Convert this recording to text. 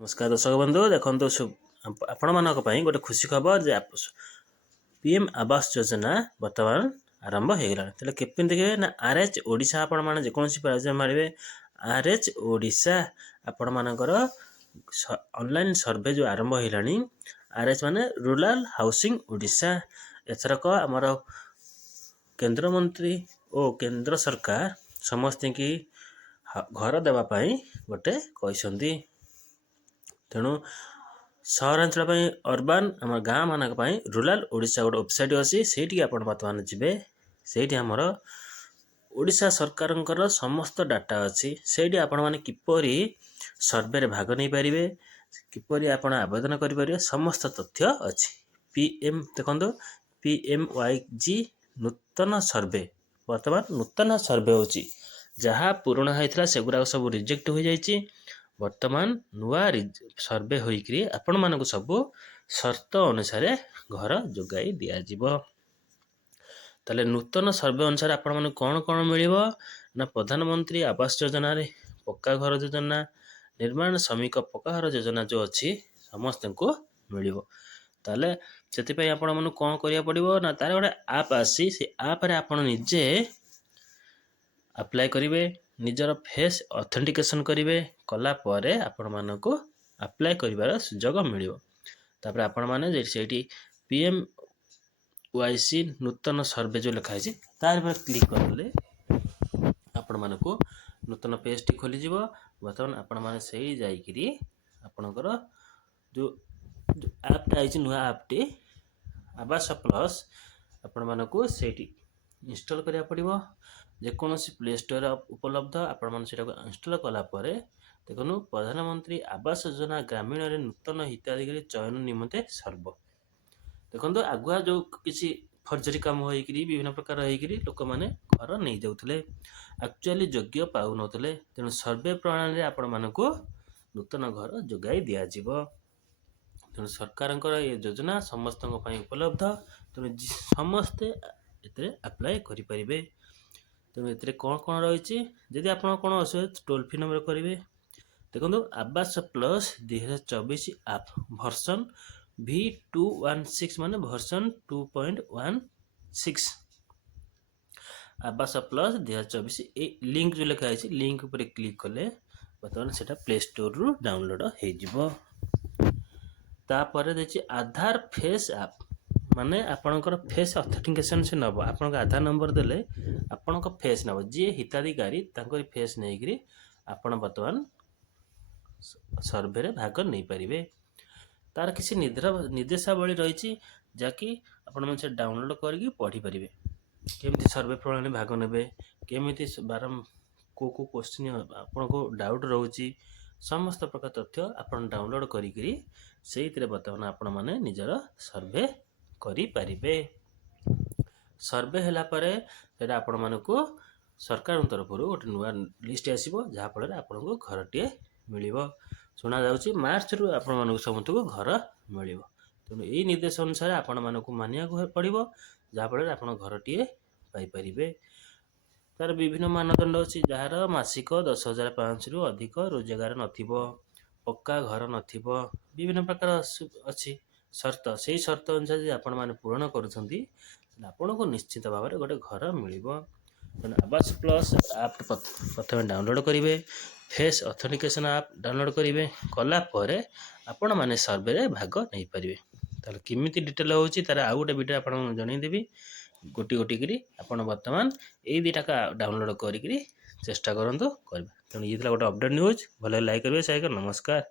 नमस्कार दर्शक बंधु देखो आपण मान गोटे खुशी खबर जे पीएम आवास योजना वर्तमान आरंभ हो गला। केपि देखिए ना आरएच ओडिशा आपण मैंने जेकोसी प्राइज मारे आरएच ओडिशा आपण मानकर ऑनलाइन सर्वे जो आरंभ होलानी आरएच माने रूरल हाउसिंग ओडिशा एथरक आमर केंद्र मंत्री और केंद्र सरकार समस्त की घर देवाई गोटे कहते तेणु सहरांचल अर्बान आम गाँ मानक रूराल ओडिशा गोटे वेबसाइट अच्छी से आप बर्तमान जी से आमर ओडिशा सरकार समस्त डाटा अच्छी से आपण मैंने किपर सर्वे भाग नहीं पारे किपर आप आवेदन करें समस्त तथ्य अच्छी पीएम देखो PMYG नूतन सर्वे बर्तमान नूतन सर्वे होची जहाँ पुराना होता सेगुड़ा सब रिजेक्ट हो जाए वर्तमान नुआ सर्वे होकरी आपण मानक सब शर्त अनुसार घर जोगाई दिज्व। ताले नूतन सर्वे अनुसार आपण मानक कौन कौन मिल ना प्रधानमंत्री आवास योजना रे पक्का घर योजना निर्माण श्रमिक पक्का घर योजना जो अच्छी समस्त को मिल ताले से आपण मानक कौन करिया पड़िबो ना तार गोटे आप आसी से आप रे आपण निजे अप्लाई करिवे निजर फेस ऑथेंटिकेशन करिवे कला परे आपण मानक अप्लाई करिवार सुजोग मिलिबो। तापर आपण माने सेठी PMYC नूतन सर्वे जो लिखा है तार पर क्लिक करले आपण मानक नूतन पेज टी खोली जीवो। बर्तमान आपण माने सेही जाईकरी आपणकर जो ऐप आइछि नुआ ऐप टी आवास प्लस आपण मानक सेठी इंस्टॉल करिया पड़िबो जेकोसी प्ले स्टोर उपलब्ध आपण मन सेटा इंस्टॉल कला परे देखनु प्रधानमंत्री आवास योजना ग्रामीण रे नूतन हिताधिकारी चयन निमंते सर्व देखो आगुआ जो किसी फर्जरी काम होइकरी विभिन्न प्रकार होइकरी लोक माने घर नहीं जाउथले एक्चुअली योग्य पाउ नथले तेणु सर्वे प्रणाली आपण मानक नूतन घर जोगाई दिया जीवो। तेणु सरकारଙ୍କର ये योजना समस्त उपलब्ध तेणु समस्ते एते अप्लाई करि परिबे। तेणु ए कौन कौन रही जदि आप असुविधा टोल फ्री नंबर करेंगे देखो आवास प्लस 2024 आप भर्सन V216 माने भर्सन 2.16 आवास प्लस 2024 ए लिंक जो लिखा है लिंक पर क्लिक कले बर्तमान से प्ले स्टोर रु डाउनलोड हो आधार फेस आप माने आपणकर फेस ऑथेंटिकेशन से नब आपण आधार नंबर देले आपणक फेस नब जी हिताधिकारी तांकर फेस नहीं करी आपण वर्तमान सर्वे रे भाग नहीं पारिबे। तार किसी निर्देशावली रही जाकि आपण मन से डाउनलोड करके पढ़ी पारिबे केमिति सर्वे प्रणाली भाग नेबे केमिति बारम को क्वेश्चन आपण को डाउट रहउची समस्त प्रकार तथ्य आपण डाउनलोड करी से वर्तमान आपण माने निजर सर्वे करि पारिबे। सर्वे हैला परे सेटा आपण मानक सरकार तरफ गोटे नुआ लिस्ट आसीबो जहाँ फल आपण को घर टे मिलिबो सुना जाउची मार्च रु आपण मानक समस्त को घर मिलिबो। तेणु यही निर्देश अनुसार आपण मानक मानिया पड़िबो जहाँ फल आपण घर टे पाई परिबे। तार विभिन्न मानदंड अच्छी जार मासिक 10,500 रु अधिक रोजगार नथिबो पक्का घर नथिबो विभिन्न प्रकार अच्छी शर्त से शर्त अनुसार जो आपण माने पूर्ण करुछंती आपण को निश्चित भाव में गोटे घर मिलिबो। आवास प्लस आप प्रथम डाउनलोड करेंगे फेस ऑथेंटिकेशन आप डाउनलोड करेंगे कला परे आपण माने सर्वे रे भाग नहीं पारिबे। ताले किमिति डिटेल होची तार आ गोटे वीडियो आपण जणैदेबी गोटी गोटी करी आपण वर्तमान ए दुटा का डाउनलोड करी चेष्टा करंतो करबे। तेणु ये गोटे अपडेट न्यूज भले लाइक करेंगे शेयर कर नमस्कार।